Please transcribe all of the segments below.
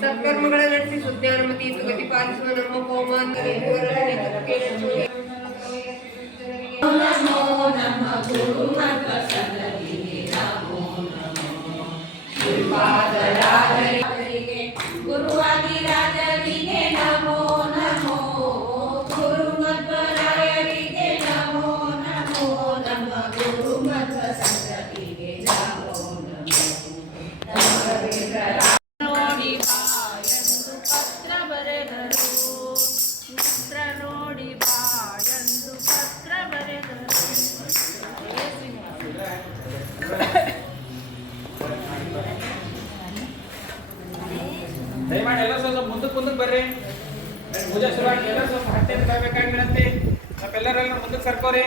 ಸತ್ಕರ್ಮಗಳ ನಡೆಸಿ ಸುಜ್ಞಾನಮತಿ ಸುಗತಿ ಪಾಲಿಸುವ ನಮ್ಮ ಕೋಮಾನ್ ನಮೋ ನಮಃ ಗುರು ಮಧ್ವ ಸನ್ನತಿಗೆ ನಮೋ ಗುರುಪಾದರಾಜರಿಗೆ ಗುರುವಾದಿರಾಜರಿಗೆ ನಮೋ ನಮೋ ಗುರು ಮಧ್ವರಾಯರಿಗೆ ನಮೋ ನಮೋ ನಮ್ಮ ಗುರು ಮಧ್ವ ಸನ್ನತಿಗೆ ನಮೋ ನಮೋ ನೋಡಿ ಬಾ ಎಂದು ಪತ್ರ ಬರೆದರು ಮಿತ್ರ ನೋಡಿ ಬಾ ಎಂದು ಪತ್ರ ಬರೆದರು ದಯಮಾಡಿ ಎಲ್ಲ ಸ್ವಲ್ಪ ಮುಂದಕ್ಕೆ ಬರ್ರಿ ಪೂಜಾ ಶುರುವಾಗಿ ಎಲ್ಲ ಸ್ವಲ್ಪ ಹಟ್ಟೆಯಿಂದ ಬರಬೇಕಾಗಿ ವಿನಂತಿ ನಾವೆಲ್ಲರೆಲ್ಲ ಮುಂದಕ್ಕೆ ಸರ್ಕೋರಿ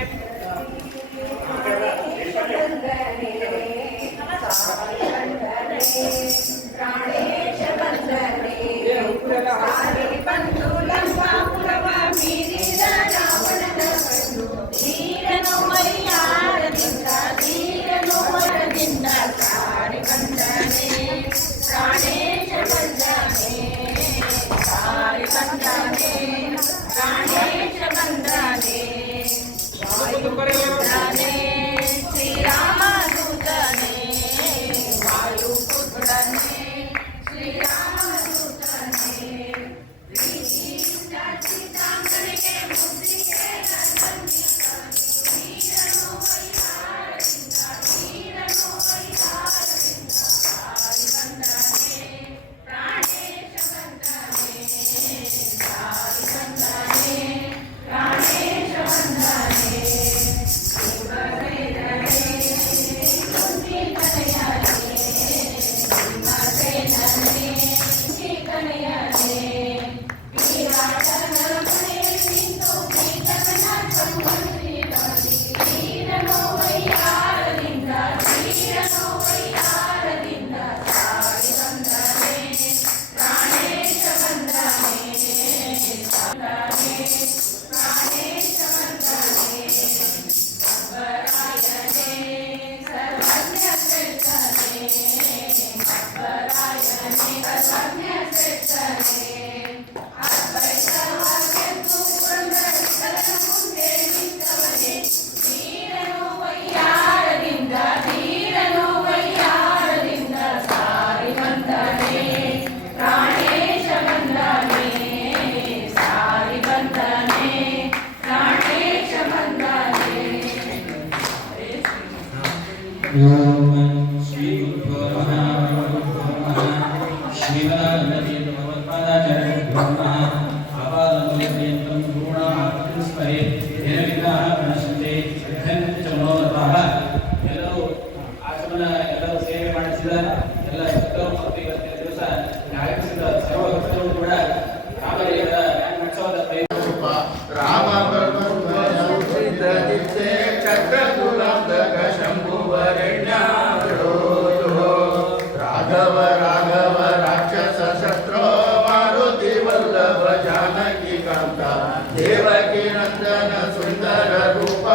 देवकी नंदन सुंदर रूप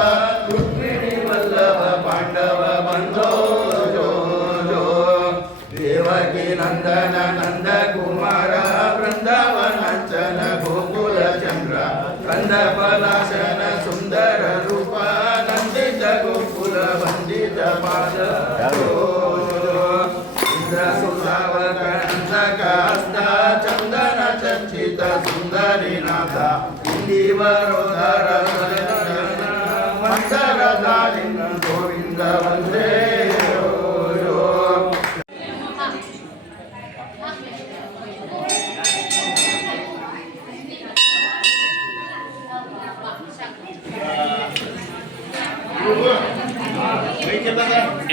रुक्मिणी वल्लभ पांडव बंधो जो जो देवकी नंदन नंद कुमार वृंदावनांचन गोकुल चंद्र कंद पलाशन सुंदर रूप नंदित गोकुल वंदित पाद इंद्र सुतावक अंधकास्ता चंदन चर्चित सुंदरी नाथा इंदिवरोधर मंदर दालिन गोविंद वंदे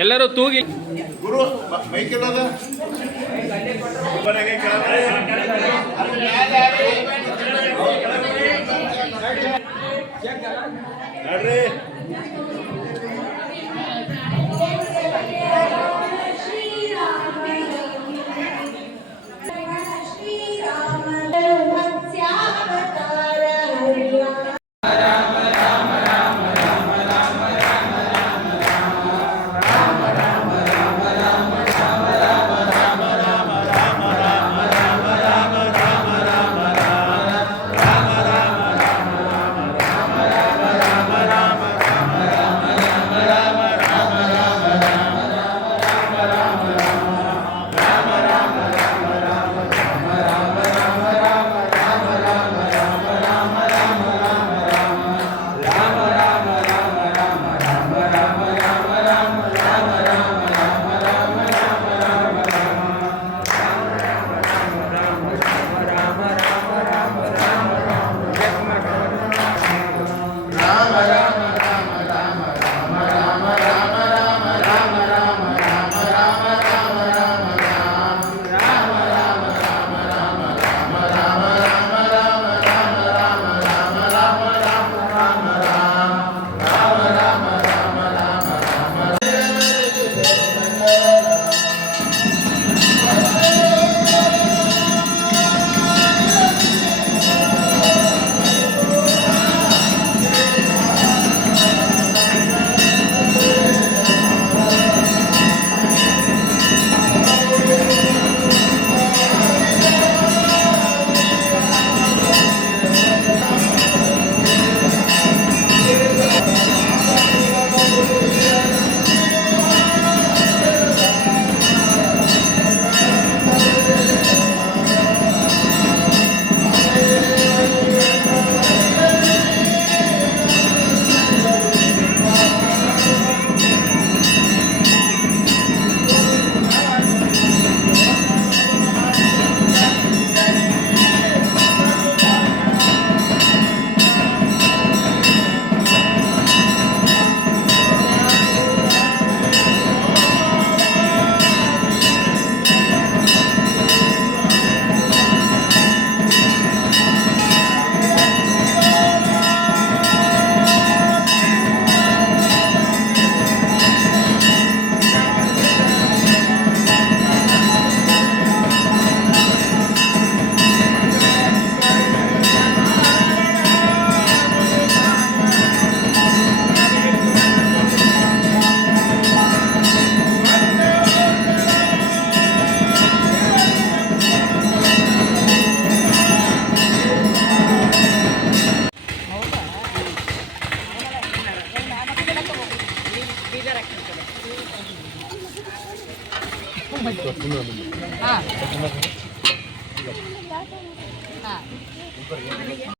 ಎಲ್ಲರೂ ತೂಗಿ ಗುರು ಮೈಕೆಲ್ಲದ ಮನೆಗೆ ನೋಡ್ರಿ ಹಾಂ